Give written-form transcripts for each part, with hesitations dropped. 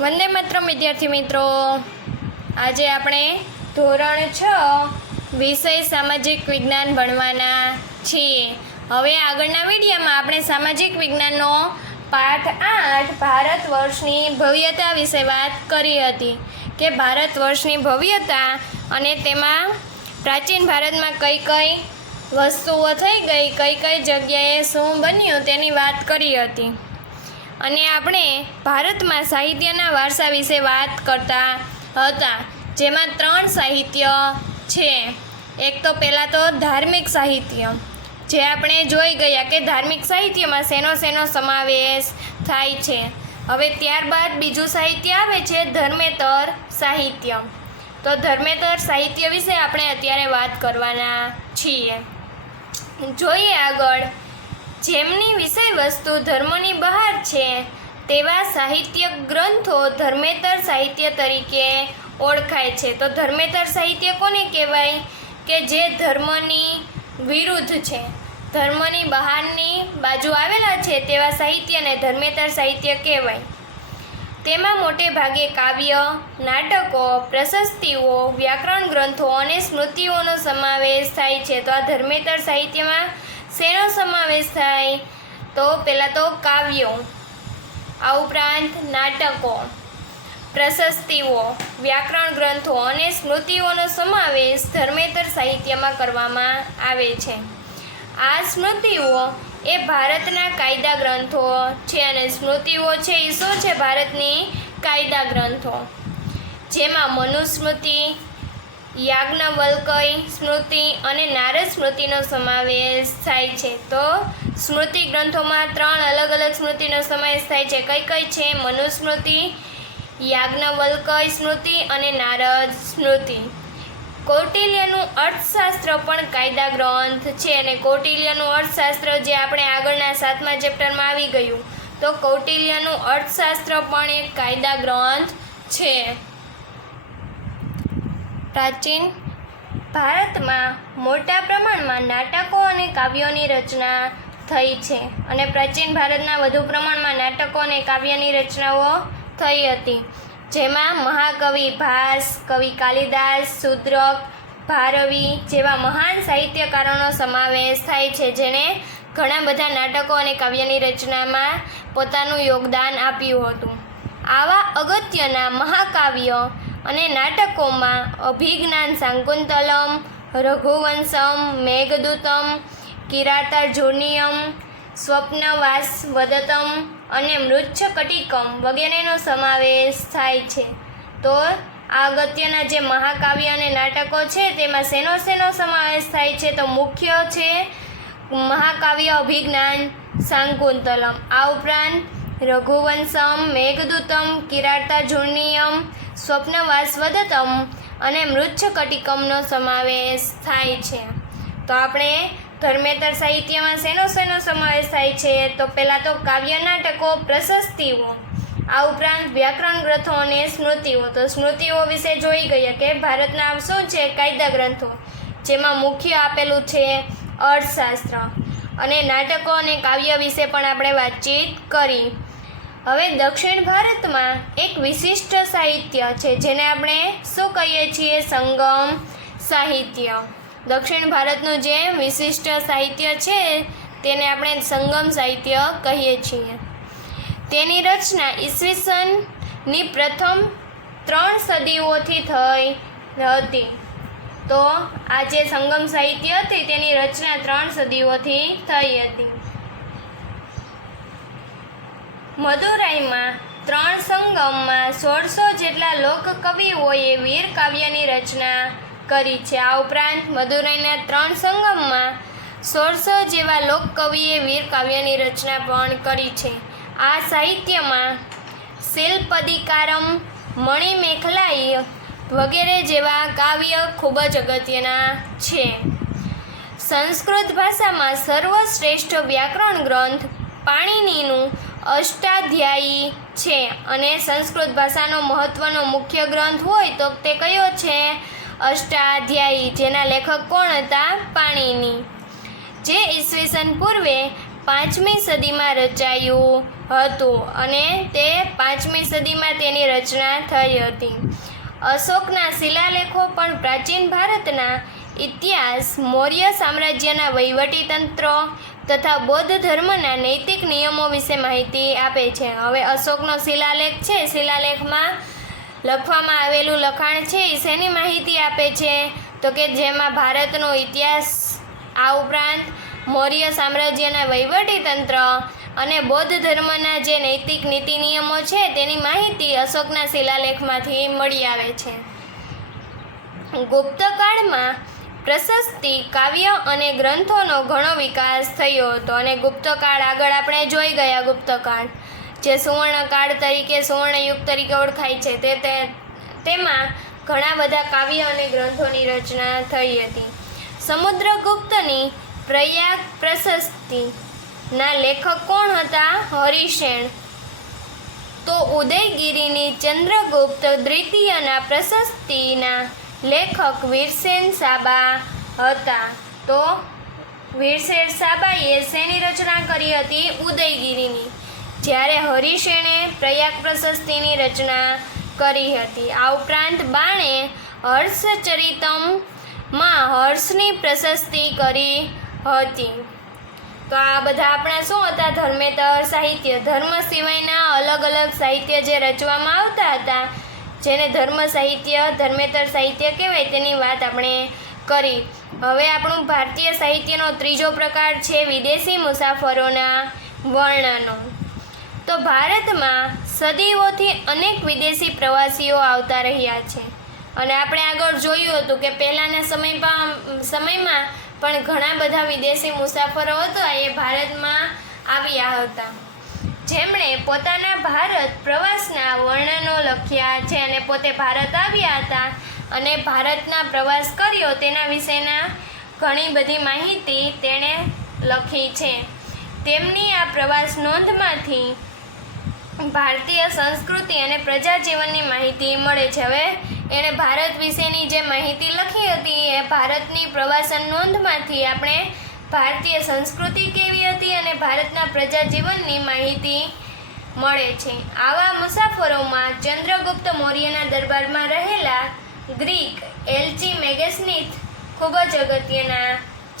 વંદે માતરમ વિદ્યાર્થી મિત્રો, આજે આપણે ધોરણ 6 વિષય સામાજિક વિજ્ઞાન ભણવાના છીએ. હવે આગળના વિડીયોમાં આપણે સામાજિક વિજ્ઞાનનો પાઠ 8 ભારત વર્ષની ભવ્યતા વિશે વાત કરી હતી કે ભારત વર્ષની ભવ્યતા અને તેમાં પ્રાચીન ભારતમાં કઈ કઈ વસ્તુઓ થઈ ગઈ, કઈ કઈ જગ્યાએ શું બન્યું તેની વાત કરી હતી. અને આપણે ભારતમાં સાહિત્યના વારસા વિશે વાત કરતા હતા, જેમાં 3 સાહિત્ય છે. એક તો પહેલાં તો ધાર્મિક સાહિત્ય, જે આપણે જોઈ ગયા કે ધાર્મિક સાહિત્યમાં શેનો સમાવેશ થાય છે. હવે ત્યારબાદ બીજું સાહિત્ય આવે છે ધર્મેતર સાહિત્ય. તો ધર્મેતર સાહિત્ય વિશે આપણે અત્યારે વાત કરવાના છીએ. જોઈએ આગળ. જેમની વિષય વસ્તુ ધર્મની બહાર છે તેવા સાહિત્ય ગ્રંથો ધર્મેતર સાહિત્ય તરીકે ઓળખાય છે. તો ધર્મેતર સાહિત્ય કોને કહેવાય? કે જે ધર્મની વિરુદ્ધ છે, ધર્મની બહારની બાજુ આવેલા છે તેવા સાહિત્યને ધર્મેતર સાહિત્ય કહેવાય. તેમાં મોટે ભાગે કાવ્ય, નાટકો, પ્રશસ્તિઓ, વ્યાકરણ ગ્રંથો અને સ્મૃતિઓનો સમાવેશ થાય છે. તો આ ધર્મેતર સાહિત્યમાં શેનો સમાવેશ થાય? તો પહેલાં તો કાવ્યો, આ ઉપરાંત નાટકો, પ્રશસ્તિઓ, વ્યાકરણ ગ્રંથો અને સ્મૃતિઓનો સમાવેશ ધર્મેતર સાહિત્યમાં કરવામાં આવે છે. આ સ્મૃતિઓ એ ભારતના કાયદા ગ્રંથો છે અને સ્મૃતિઓ છે એ શું છે? ભારતની કાયદા ગ્રંથો, જેમાં મનુસ્મૃતિ, યાજ્ઞવલ્ક્ય સ્મૃતિ અને નારદ સ્મૃતિનો સમાવેશ થાય છે. તો સ્મૃતિ ગ્રંથોમાં 3 અલગ અલગ સ્મૃતિનો સમાવેશ થાય છે. કઈ કઈ છે? મનુસ્મૃતિ, યાજ્ઞવલ્ક્ય સ્મૃતિ અને નારદ સ્મૃતિ. કૌટિલ્યનું અર્થશાસ્ત્ર પણ કાયદા ગ્રંથ છે અને કૌટિલ્યનું અર્થશાસ્ત્ર જે આપણે આગળના 7મા ચેપ્ટરમાં આવી ગયું, તો કૌટિલ્યનું અર્થશાસ્ત્ર પણ એક કાયદા ગ્રંથ છે. પ્રાચીન ભારતમાં મોટા પ્રમાણમાં નાટકો અને કાવ્યોની રચના થઈ છે અને પ્રાચીન ભારતના વધુ પ્રમાણમાં નાટકો અને કાવ્યની રચનાઓ થઈ હતી, જેમાં મહાકવિ ભાસ, કવિ કાલિદાસ, શુદ્રક, ભારવી જેવા મહાન સાહિત્યકારોનો સમાવેશ થાય છે, જેણે ઘણા બધા નાટકો અને કાવ્યની રચનામાં પોતાનું યોગદાન આપ્યું હતું. આવા અગત્યના મહાકાવ્ય અને નાટકોમાં અભિજ્ઞાન શાકુંતલમ, રઘુવંશમ, મેઘદૂતમ, કિરાતાર્જુનીયમ, સ્વપ્નવાસવદત્તમ અને મૃચ્છકટિકમ વગેરેનો સમાવેશ થાય છે. તો આ અગત્યના જે મહાકાવ્ય અને નાટકો છે તેમાં શેનો સમાવેશ થાય છે? તો મુખ્ય છે મહાકાવ્ય અભિજ્ઞાન શાકુંતલમ, આ ઉપરાંત રઘુવંશમ, મેઘદૂતમ, કિરાતાર્જુનીયમ, સ્વપ્નવાસવદત્તમ અને મૃચ્છકટિકમનો સમાવેશ થાય છે. તો આપણે ધર્મેતર સાહિત્યમાં શેનો સમાવેશ થાય છે? તો પહેલાં તો કાવ્ય, નાટકો, પ્રશસ્તિઓ, આ ઉપરાંત વ્યાકરણ ગ્રંથો અને સ્મૃતિઓ. તો સ્મૃતિઓ વિશે જોઈ ગયા કે ભારતના શું છે? કાયદા ગ્રંથો, જેમાં મુખ્ય આપેલું છે અર્થશાસ્ત્ર. અને નાટકો અને કાવ્ય વિશે પણ આપણે વાતચીત કરી. હવે દક્ષિણ ભારતમાં એક વિશિષ્ટ સાહિત્ય છે જેને આપણે શું કહીએ છીએ? સંગમ સાહિત્ય. દક્ષિણ ભારતનું જે વિશિષ્ટ સાહિત્ય છે તેને આપણે સંગમ સાહિત્ય કહીએ છીએ. તેની રચના ઈસવીસનની પ્રથમ 3 સદીઓથી થઈ હતી. તો આ જે સંગમ સાહિત્ય હતી તેની રચના 3 સદીઓથી થઈ હતી. મદુરાઈમાં 3 સંગમમાં 1600 જેટલા લોકકવિઓએ વીર કાવ્યની રચના કરી છે. આ ઉપરાંત મદુરાઈના 3 સંગમમાં 1600 જેવા લોકકવિએ વીર કાવ્યની રચના પણ કરી છે. આ સાહિત્યમાં શિલ્પદિકારમ, મણિમેખલાઈ વગેરે જેવા કાવ્ય ખૂબ જ અગત્યના છે. સંસ્કૃત ભાષામાં સર્વશ્રેષ્ઠ વ્યાકરણ ગ્રંથ પાણિનીનું અષ્ટાધ્યાયી છે અને સંસ્કૃત ભાષાનો મહત્વનો મુખ્ય ગ્રંથ હોય તો તે કયો છે? અષ્ટાધ્યાયી, જેના લેખક કોણ હતા? પાણિની, જે ઈસવીસન પૂર્વે 5મી સદીમાં રચાયું હતું અને તે 5મી સદીમાં તેની રચના થઈ હતી. અશોકના શિલાલેખો પણ પ્રાચીન ભારતના ઇતિહાસ, મૌર્ય સામ્રાજ્યના વહીવટીતંત્ર તથા બૌદ્ધ ધર્મના નૈતિક નિયમો વિશે માહિતી આપે છે. હવે અશોકનો શિલાલેખ છે, શિલાલેખમાં લખવામાં આવેલું લખાણ છે એ શેની માહિતી આપે છે? તો કે જેમાં ભારતનો ઇતિહાસ, આ ઉપરાંત મૌર્ય સામ્રાજ્યના વહીવટીતંત્ર અને બૌદ્ધ ધર્મના જે નૈતિક નીતિ નિયમો છે તેની માહિતી અશોકના શિલાલેખમાંથી મળી આવે છે. ગુપ્તકાળમાં પ્રશસ્તિ, કાવ્ય અને ગ્રંથોનો ઘણો વિકાસ થયો હતો અને ગુપ્તકાળ આગળ આપણે જોઈ ગયા. ગુપ્તકાળ જે સુવર્ણકાળ તરીકે, સુવર્ણયુગ તરીકે ઓળખાય છે, તેમાં ઘણા બધા કાવ્ય અને ગ્રંથોની રચના થઈ હતી. સમુદ્રગુપ્તની પ્રયાગ પ્રશસ્તિના લેખક કોણ હતા? હરિશેણ. તો ઉદયગીરીની ચંદ્રગુપ્ત દ્વિતીયના પ્રશસ્તિના લેખક વીરસેન સાબા હતા. તો વીરસેન સાબાએ શેની રચના કરી હતી? ઉદયગીરીની. જ્યારે હરિશેણે પ્રયાગ પ્રશસ્તિની રચના કરી હતી. આ ઉપરાંત બાણે હર્ષચરિતમમાં હર્ષની પ્રશસ્તિ કરી હતી. તો આ બધા આપણા શું હતા? ધર્મેતર સાહિત્ય. ધર્મ સિવાયના અલગ અલગ સાહિત્ય જે રચવામાં આવતા હતા, જેને ધર્મ સાહિત્ય, ધર્મેતર સાહિત્ય કહેવાય, તેની વાત આપણે કરી. હવે આપણું ભારતીય સાહિત્યનો ત્રીજો પ્રકાર છે વિદેશી મુસાફરોના વર્ણનો. તો ભારતમાં સદીઓથી અનેક વિદેશી પ્રવાસીઓ આવતા રહ્યા છે અને આપણે આગળ જોયું હતું કે પહેલાંના સમયમાં પણ ઘણા બધા વિદેશી મુસાફરો હતા એ ભારતમાં આવ્યા હતા, જેમણે પોતાના ભારત પ્રવાસના વર્ણનો લખ્યા છે અને પોતે ભારત આવ્યા હતા અને ભારતના પ્રવાસ કર્યો તેના વિશેના ઘણી બધી માહિતી તેણે લખી છે. તેમની આ પ્રવાસ નોંધમાંથી ભારતીય સંસ્કૃતિ અને પ્રજાજીવનની માહિતી મળે છે. હવે એણે ભારત વિશેની જે માહિતી લખી હતી એ ભારતની પ્રવાસન નોંધમાંથી આપણે ભારતીય સંસ્કૃતિ કેવી હતી અને ભારતના પ્રજાજીવનની માહિતી મળે છે. આવા મુસાફરોમાં ચંદ્રગુપ્ત મૌર્યના દરબારમાં રહેલા ગ્રીક એલ્ચી મેગેસ્નીથ ખૂબ જ અગત્યના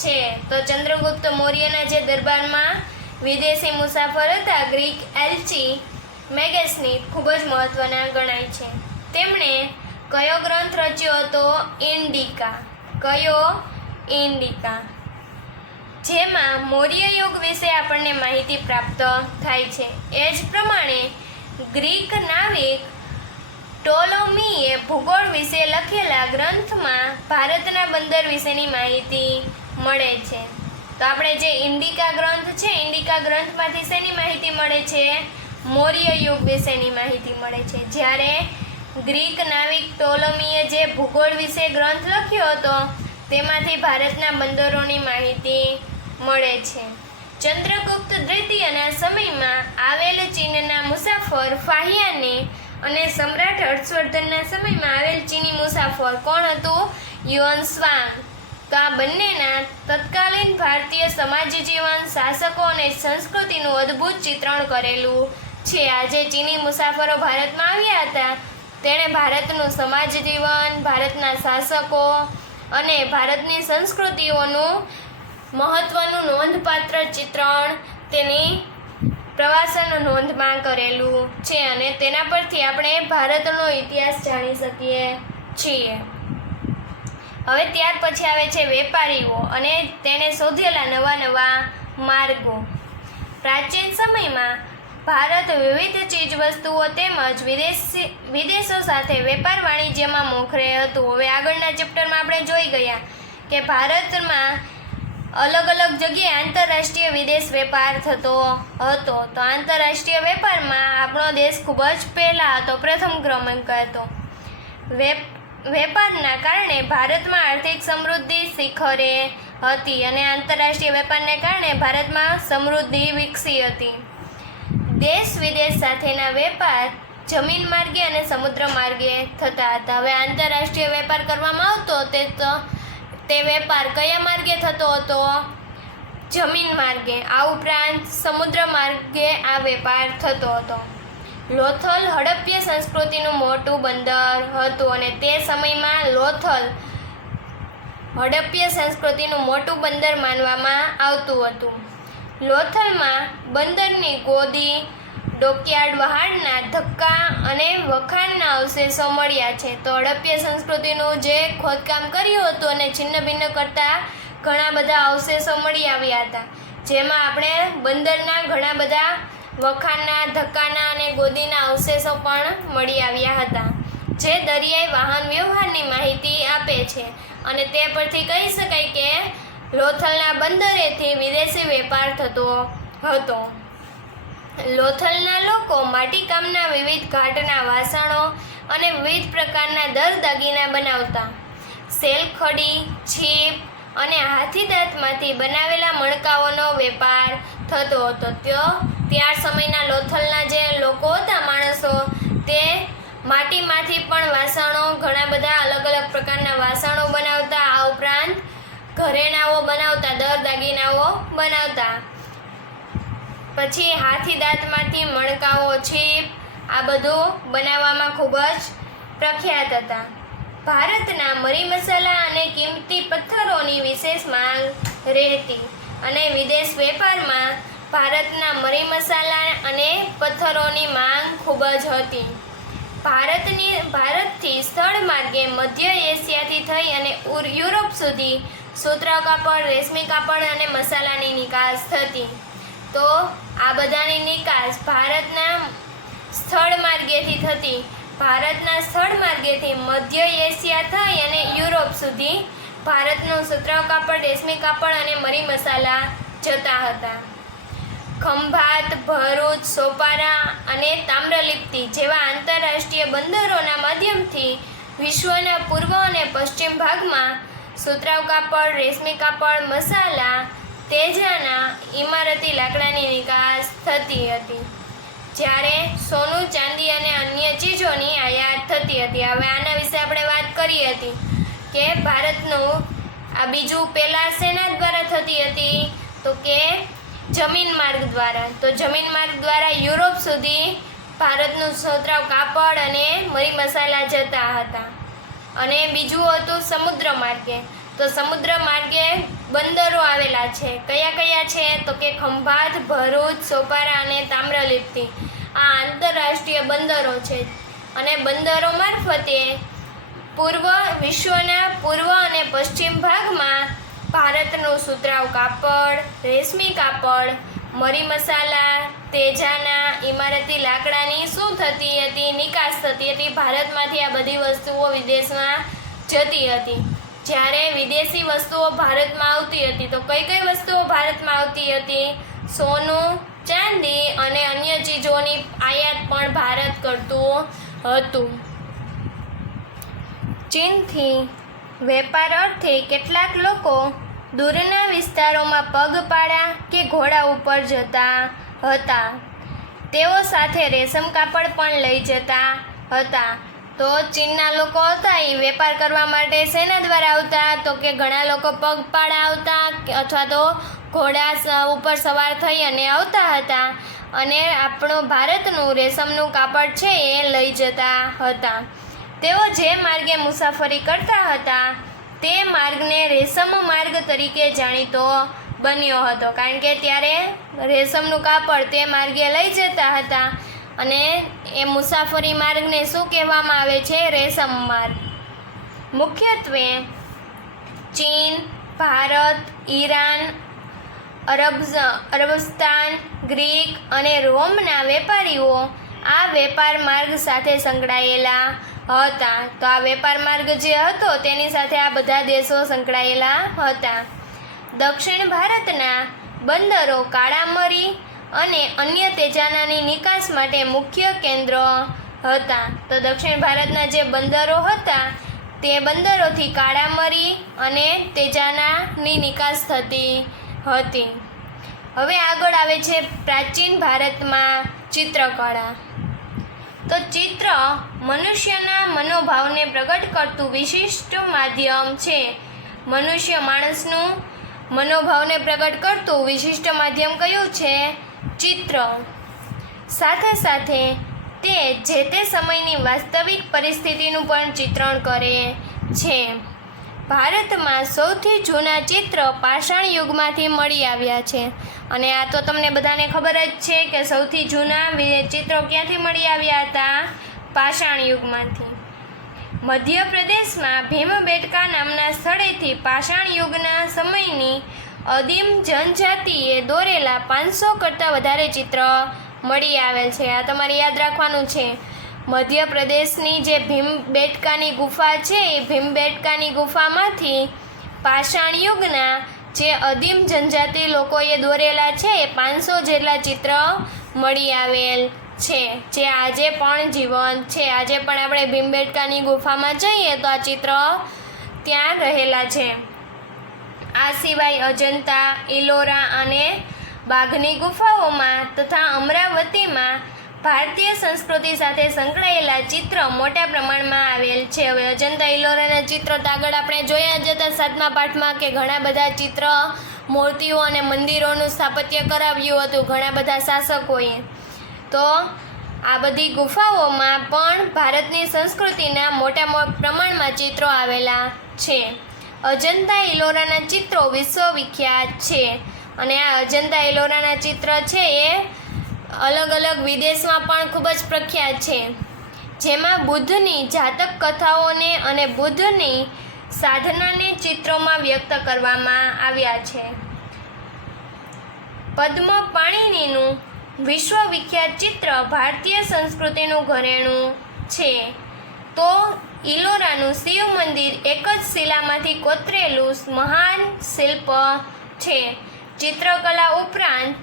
છે. તો ચંદ્રગુપ્ત મૌર્યના જે દરબારમાં વિદેશી મુસાફર હતા ગ્રીક એલ્ચી મેગેસ્નીથ ખૂબ જ મહત્ત્વના ગણાય છે. તેમણે કયો ગ્રંથ રચ્યો હતો? ઇન્ડિકા. કયો? ઇન્ડિકા. જેમાં મૌર્ય યુગ વિશે આપણને માહિતી પ્રાપ્ત થાય છે. એ જ પ્રમાણે ગ્રીક નાવિક ટોલોમીએ ભૂગોળ વિશે લખેલા ગ્રંથમાં ભારતના બંદર વિશેની માહિતી મળે છે. તો આપણે જે ઇન્ડિકા ગ્રંથ છે, ઇન્ડિકા ગ્રંથમાંથી શેની માહિતી મળે છે? મૌર્ય યુગ વિશેની માહિતી મળે છે. જ્યારે ગ્રીક નાવિક ટોલોમીએ જે ભૂગોળ વિશે ગ્રંથ લખ્યો હતો તેમાંથી ભારતના બંદરોની માહિતી મળે છે. ચંદ્રગુપ્ત દ્વિતીયના સમયમાં આવેલ ચીનના મુસાફર ફાહિયાને અને સમ્રાટ હર્ષવર્ધનના સમયમાં આવેલ ચીની મુસાફર કોણ હતું? યુઅન સ્વાંગ. તો આ બંનેના તત્કાલીન ભારતીય સમાજ જીવન, શાસકો અને સંસ્કૃતિનું અદ્ભુત ચિત્રણ કરેલું છે. આ જે ચીની મુસાફરો ભારતમાં આવ્યા હતા તેણે ભારતનું સમાજ જીવન, ભારતના શાસકો અને ભારતની સંસ્કૃતિઓનું મહત્ત્વનું નોંધપાત્ર ચિત્રણ તેની પ્રવાસન નોંધમાં કરેલું છે અને તેના પરથી આપણે ભારતનો ઇતિહાસ જાણી શકીએ છીએ. હવે ત્યાર પછી આવે છે વેપારીઓ અને તેણે શોધેલા નવા નવા માર્ગો. પ્રાચીન સમયમાં ભારત વિવિધ ચીજવસ્તુઓ તેમજ વિદેશો સાથે વેપાર વાણિજ્યમાં મોખરે હતું. હવે આગળના ચેપ્ટરમાં આપણે જોઈ ગયા કે ભારતમાં અલગ અલગ જગ્યાએ આંતરરાષ્ટ્રીય વિદેશ વેપાર થતો હતો. તો આંતરરાષ્ટ્રીય વેપારમાં આપણો દેશ ખૂબ જ પહેલાં હતો, પ્રથમ ક્રમાંક હતો. વેપારના કારણે ભારતમાં આર્થિક સમૃદ્ધિ શિખરે હતી અને આંતરરાષ્ટ્રીય વેપારને કારણે ભારતમાં સમૃદ્ધિ વિકસી હતી. દેશ વિદેશ સાથેના વેપાર જમીન માર્ગે અને સમુદ્ર માર્ગે થતા હતા. હવે આંતરરાષ્ટ્રીય વેપાર કરવામાં આવતો તે વેપાર કયા માર્ગે થતો હતો? જમીન માર્ગે, આ ઉપરાંત સમુદ્ર માર્ગે આ વેપાર થતો હતો. લોથલ હડપ્પા સંસ્કૃતિનું મોટું બંદર હતું અને તે સમયમાં લોથલ હડપ્પા સંસ્કૃતિનું મોટું બંદર માનવામાં આવતું હતું. લોથલમાં બંદરની ગોદી, ડોકયાર્ડ, વહાણના ધક્કા અને વખાણના અવશેષો મળ્યા છે. તો હડપ્પા સંસ્કૃતિનું જે ખોદકામ કર્યું હતું અને છિન્ન ભિન્ન કરતા ઘણા બધા અવશેષો મળી આવ્યા હતા, જેમાં આપણે બંદરના ઘણા બધા વખાણના, ધક્કાના અને ગોદીના અવશેષો પણ મળી આવ્યા હતા, જે દરિયાઈ વાહન વ્યવહારની માહિતી આપે છે. અને તે પરથી કહી શકાય કે લોથલના બંદરેથી વિદેશી વેપાર થતો હતો. લોથલના લોકો માટીકામના વિવિધ ઘાટના વાસણો અને વિવિધ પ્રકારના દાગીના બનાવતા. શેલખડી, છીપ અને હાથીદાંતમાંથી બનાવેલા મણકાઓનો વેપાર થતો હતો. ત્યાર સમયના લોથલના જે લોકો હતા, માણસો, તે માટીમાંથી પણ વાસણો, ઘણા બધા અલગ અલગ પ્રકારના વાસણો બનાવતા. આ ઉપરાંત ઘરેણાઓ બનાવતા, દાગીનાઓ બનાવતા. પછી હાથીદાંતમાંથી મણકાઓ, છીપ, આ બધું બનાવવામાં ખૂબ જ પ્રખ્યાત હતા. ભારતના મરી મસાલા અને કિંમતી પથ્થરોની વિશેષ માંગ રહેતી અને વિદેશ વેપારમાં ભારતના મરી મસાલા અને પથ્થરોની માંગ ખૂબ જ હતી. ભારતથી સ્થળ માર્ગે મધ્ય એશિયાથી થઈ અને યુરોપ સુધી સુતરાઉ કાપડ, રેશમી કાપડ અને મસાલાની નિકાસ થતી. તો આ બધાની નિકાસ ભારતના સ્થળ માર્ગેથી થતી. ભારતના સ્થળ માર્ગેથી મધ્ય એશિયા થઈ અને યુરોપ સુધી ભારતનું સુતરાઉ કાપડ, રેશમી કાપડ અને મરી મસાલા જતા હતા. ખંભાત, ભરૂચ, સોપારા અને તામ્રલિપ્તિ જેવા આંતરરાષ્ટ્રીય બંદરોના માધ્યમથી વિશ્વના પૂર્વ અને પશ્ચિમ ભાગમાં સુતરાઉ કાપડ, રેશમી કાપડ, મસાલા, તેજાના, ઇમારતી લાકડાની નિકાસ થતી હતી, જ્યારે સોનું, ચાંદી અને અન્ય ચીજોની આયાત થતી હતી. હવે આના વિશે આપણે વાત કરી હતી કે ભારતનું આ બીજું પહેલાં શેના દ્વારા થતી હતી, તો કે જમીન માર્ગ દ્વારા. તો જમીન માર્ગ દ્વારા યુરોપ સુધી ભારતનું સુતરાઉ કાપડ અને મરી મસાલા જતા હતા. અને બીજું હતું સમુદ્ર માર્ગે. તો સમુદ્ર માર્ગે બંદરો આવેલા છે. કયા કયા છે, તો કે ખંભાત, ભરૂચ, સોપારા અને તામ્રલિપ્તિ. આ આંતરરાષ્ટ્રીય બંદરો છે અને બંદરો મારફતે વિશ્વના પૂર્વ અને પશ્ચિમ ભાગમાં ભારતનું સુતરાઉ કાપડ, રેશમી કાપડ, મરી મસાલા, તેજાના, ઇમારતી લાકડાની શું થતી હતી, નિકાસ થતી હતી. ભારતમાંથી આ બધી વસ્તુઓ વિદેશમાં જતી હતી. જ્યારે વિદેશી વસ્તુઓ ભારતમાં આવતી હતી, તો કઈ કઈ વસ્તુઓ ભારતમાં આવતી હતી? સોનું, ચાંદી અને અન્ય ચીજોની આયાત પણ ભારત કરતું હતું. ચીનથી વેપાર અર્થે કેટલાક લોકો દૂરના વિસ્તારોમાં પગપાળા કે ઘોડા ઉપર જતા હતા. તેઓ સાથે રેશમ કાપડ પણ લઈ જતા હતા. તો ચીનના લોકો હતા એ વેપાર કરવા માટે શેના દ્વારા આવતા, તો કે ઘણા લોકો પગપાળા આવતા અથવા તો ઘોડા ઉપર સવાર થઈ અને આવતા હતા અને આપણું ભારતનું રેશમનું કાપડ છે એ લઈ જતા હતા. તેઓ જે માર્ગે મુસાફરી કરતા હતા તે માર્ગને રેશમ માર્ગ તરીકે જાણીતો બન્યો હતો, કારણ કે ત્યારે રેશમનું કાપડ તે માર્ગે લઈ જતા હતા અને એ મુસાફરી માર્ગને શું કહેવામાં આવે છે? રેશમ માર્ગ. મુખ્યત્વે ચીન, ભારત, ઈરાન, અરબસ્તાન, ગ્રીક અને રોમના વેપારીઓ આ વેપાર માર્ગ સાથે સંકળાયેલા હતા. તો આ વેપાર માર્ગ જે હતો તેની સાથે આ બધા દેશો સંકળાયેલા હતા. દક્ષિણ ભારતના બંદરો કાળામરી અને અન્ય તેજાનાની નિકાસ માટે મુખ્ય કેન્દ્ર હતા. તો દક્ષિણ ભારતના જે બંદરો હતા તે બંદરોથી કાળામરી અને તેજાનાની નિકાસ થતી હતી. હવે આગળ આવે છે પ્રાચીન ભારતમાં ચિત્રકળા. તો ચિત્ર મનુષ્યના મનોભાવને પ્રગટ કરતું વિશિષ્ટ માધ્યમ છે. માણસનું મનોભાવને પ્રગટ કરતું વિશિષ્ટ માધ્યમ કયું છે? ચિત્ર. સાથે સાથે તે જે તે સમયની વાસ્તવિક પરિસ્થિતિનું પણ ચિત્રણ કરે છે. ભારતમાં સૌથી જૂના ચિત્ર પાષાણ યુગમાંથી મળી આવ્યા છે. અને આ તો તમને બધાને ખબર જ છે કે સૌથી જૂના ચિત્રો ક્યાંથી મળી આવ્યા હતા? પાષાણ યુગમાંથી. મધ્યપ્રદેશમાં ભીમબેટકા નામના સ્થળેથી પાષાણ યુગના સમયની અદીમ જનજાતિએ દોરેલા 500 કરતાં વધારે ચિત્ર મળી આવેલ છે. આ તમારે યાદ રાખવાનું છે. મધ્યપ્રદેશની જે ભીમબેટકાની ગુફા છે એ ભીમબેટકાની ગુફામાંથી પાષાણ યુગના જે અદીમ જનજાતિ લોકોએ દોરેલા છે એ 500 જેટલા ચિત્ર મળી આવેલ છે, જે આજે પણ જીવંત છે. આજે પણ આપણે ભીમબેટકાની ગુફામાં જઈએ તો આ ચિત્ર ત્યાં રહેલા છે. આ સિવાય અજંતા, ઇલોરા અને બાઘની ગુફાઓમાં તથા અમરાવતીમાં ભારતીય સંસ્કૃતિ સાથે સંકળાયેલા ચિત્ર મોટા પ્રમાણમાં આવેલ છે. હવે અજંતા ઇલોરાના ચિત્ર તો આગળ આપણે જોયા જ હતા 7મા પાઠમાં કે ઘણા બધા ચિત્ર, મૂર્તિઓ અને મંદિરોનું સ્થાપત્ય કરાવ્યું હતું ઘણા બધા શાસકોએ. તો આ બધી ગુફાઓમાં પણ ભારતની સંસ્કૃતિના મોટા પ્રમાણમાં ચિત્રો આવેલા છે. અજંતા ઇલોરાના ચિત્રો વિશ્વવિખ્યાત છે. અને આ અજંતા ઇલોરાના ચિત્ર છે એ અલગ અલગ વિદેશમાં પણ ખૂબ જ પ્રખ્યાત છે. જેમાં બુદ્ધની જાતક કથાઓને અને બુદ્ધની સાધનાને ચિત્રોમાં વ્યક્ત કરવામાં આવ્યા છે. પદ્મ પાણિનીનું વિશ્વવિખ્યાત ચિત્ર ભારતીય સંસ્કૃતિનું ઘરેણું છે. તો ઇલોરાનું શિવ મંદિર એક જ શિલામાંથી કોતરેલું મહાન શિલ્પ છે. ચિત્રકલા ઉપરાંત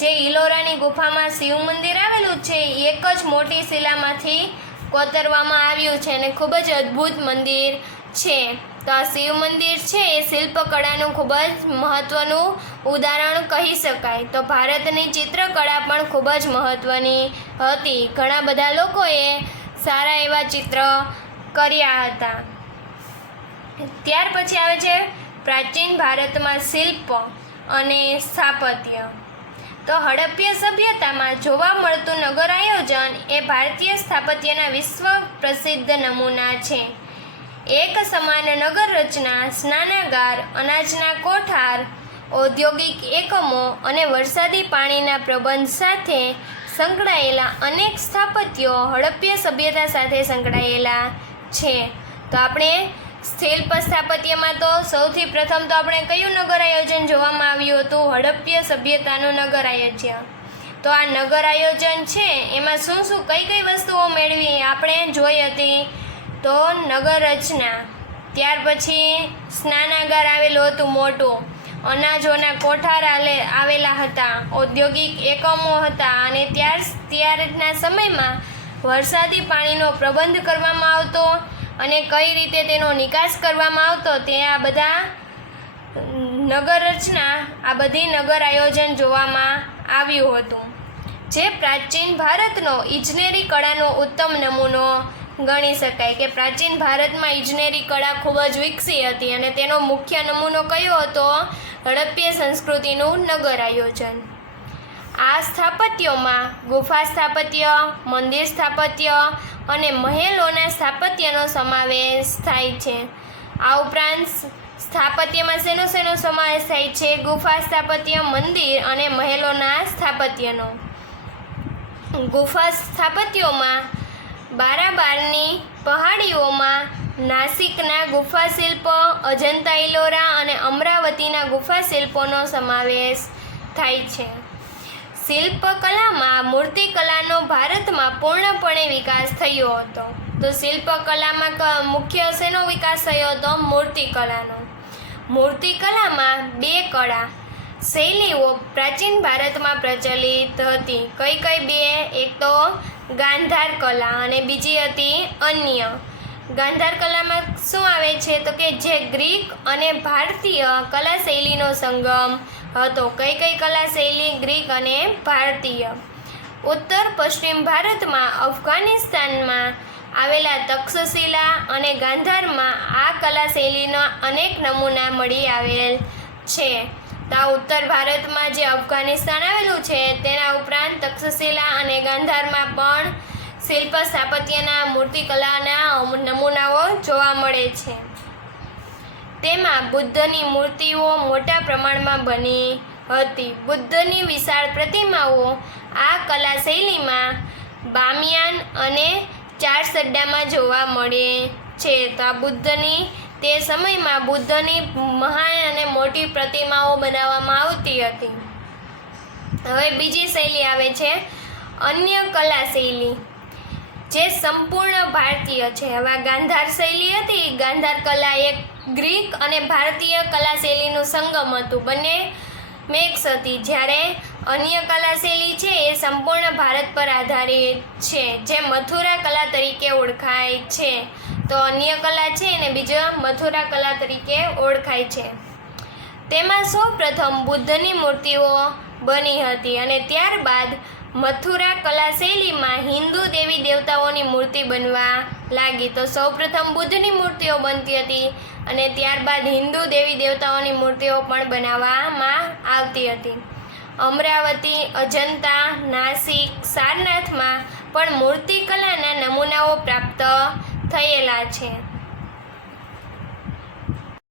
જે ઇલોરાની ગુફામાં શિવ મંદિર આવેલું છે એ એક જ મોટી શિલામાંથી કોતરવામાં આવ્યું છે અને ખૂબ જ અદ્ભુત મંદિર છે. તો આ શિવ મંદિર છે એ શિલ્પકળાનું ખૂબ જ મહત્ત્વનું ઉદાહરણ કહી શકાય. તો ભારતની ચિત્રકળા પણ ખૂબ જ મહત્ત્વની હતી. ઘણા બધા લોકોએ સારા એવા ચિત્ર કર્યા હતા. ત્યાર પછી આવે છે પ્રાચીન ભારતમાં શિલ્પ અને સ્થાપત્ય. તો હડપ્પા સભ્યતામાં જોવા મળતું નગર આયોજન એ ભારતીય સ્થાપત્યના વિશ્વ પ્રસિદ્ધ નમૂના છે. એક સમાન નગર રચના, સ્નાનાગાર, અનાજના કોઠાર, ઔદ્યોગિક એકમો અને વરસાદી પાણીના પ્રબંધ સાથે સંકળાયેલા અનેક સ્થાપત્યો હડપ્પા સભ્યતા સાથે સંકળાયેલા છે. તો આપણે શિલ્પ સ્થાપત્યમાં તો સૌથી પ્રથમ તો આપણે કયું નગર આયોજન જોવામાં આવ્યું હતું? હડપ્પા સભ્યતાનું નગર આયોજન. તો આ નગર આયોજન છે એમાં શું શું કઈ વસ્તુઓ મેળવી આપણે જોઈ હતી? તો નગર રચના, ત્યાર પછી સ્નાનાગાર આવેલું હતું મોટું, અનાજોના કોઠાર આવેલા હતા, ઔદ્યોગિક એકમો હતા અને ત્યારના સમયમાં વરસાદી પાણીનો પ્રબંધ કરવામાં આવતો અને કઈ રીતે તેનો નિકાસ કરવામાં આવતો તે આ બધા નગર રચના, આ બધી નગર આયોજન જોવામાં આવ્યું હતું. જે પ્રાચીન ભારતનો ઇજનેરી કળાનો ઉત્તમ નમૂનો ગણી શકાય કે પ્રાચીન ભારતમાં ઇજનેરી કળા ખૂબ જ વિકસી હતી અને તેનો મુખ્ય નમૂનો કયો હતો? હડપ્પા સંસ્કૃતિનું નગર આયોજન. આ સ્થાપત્યોમાં ગુફા સ્થાપત્ય, મંદિર સ્થાપત્ય અને મહેલોના સ્થાપત્યનો સમાવેશ થાય છે. આ ઉપરાંત સ્થાપત્યમાં શેનો સમાવેશ થાય છે? ગુફા સ્થાપત્ય, મંદિર અને મહેલોના સ્થાપત્યનો. ગુફા સ્થાપત્યોમાં બારાબારની પહાડીઓમાં નાસિકના ગુફા શિલ્પ, અજંતા ઇલોરા અને અમરાવતીના ગુફા શિલ્પોનો સમાવેશ થાય છે. શિલ્પકલામાં મૂર્તિકલાનો ભારતમાં પૂર્ણપણે વિકાસ થયો હતો. તો શિલ્પકલામાં મુખ્ય શેનો વિકાસ થયો હતો? મૂર્તિકલાનો. મૂર્તિકલામાં 2 કળા શૈલીઓ પ્રાચીન ભારતમાં પ્રચલિત હતી. કઈ 2? એક તો ગાંધાર કલા અને બીજી હતી અન્ય. ગાંધાર કલામાં શું આવે છે? તો કે જે ગ્રીક અને ભારતીય કલા શૈલીનો સંગમ હતો. કઈ કલા શૈલી? ગ્રીક અને ભારતીય. ઉત્તર પશ્ચિમ ભારતમાં અફઘાનિસ્તાનમાં આવેલા તક્ષશિલા અને ગાંધારમાં આ કલા શૈલીના અનેક નમૂના મળી આવેલ છે. તો આ ઉત્તર ભારતમાં જે અફઘાનિસ્તાન આવેલું છે તેના ઉપરાંત તક્ષશિલા અને ગાંધારમાં પણ શિલ્પ સ્થાપત્યના મૂર્તિકલાના નમૂનાઓ જોવા મળે છે. તેમાં બુદ્ધની મૂર્તિઓ મોટા પ્રમાણમાં બની હતી. બુદ્ધની વિશાળ પ્રતિમાઓ આ કલા શૈલીમાં બામિયાન અને ચારસડ્ડામાં જોવા મળે છે. તો આ બુદ્ધની તે સમયમાં બુદ્ધની મહાન અને મોટી પ્રતિમાઓ બનાવવામાં આવતી હતી. હવે બીજી શૈલી આવે છે અન્ય કલા શૈલી, જે સંપૂર્ણ ભારતીય છે. હવે આ ગાંધાર શૈલી હતી. ગાંધાર કલા એક ગ્રીક અને ભારતીય કલા શૈલીનું સંગમ હતું. બંને મિક્સ હતી. જ્યારે અન્ય કલા શૈલી છે એ સંપૂર્ણ ભારત પર આધારિત છે, જે મથુરા કલા તરીકે ઓળખાય છે. તો અન્ય કલા છે અને બીજા મથુરા કલા તરીકે ઓળખાય છે. તેમાં સૌપ્રથમ બુદ્ધની મૂર્તિઓ બની હતી અને ત્યારબાદ મથુરા કલા શૈલીમાં હિન્દુ દેવી દેવતાઓની મૂર્તિ બનવા લાગી. તો સૌપ્રથમ બુદ્ધની મૂર્તિઓ બનતી હતી અને ત્યારબાદ હિન્દુ દેવી દેવતાઓની મૂર્તિઓ પણ બનાવવામાં આવતી હતી. અમરાવતી, અજંતા, નાસિક, સારનાથમાં પણ મૂર્તિકલાના નમૂનાઓ પ્રાપ્ત થયેલા છે.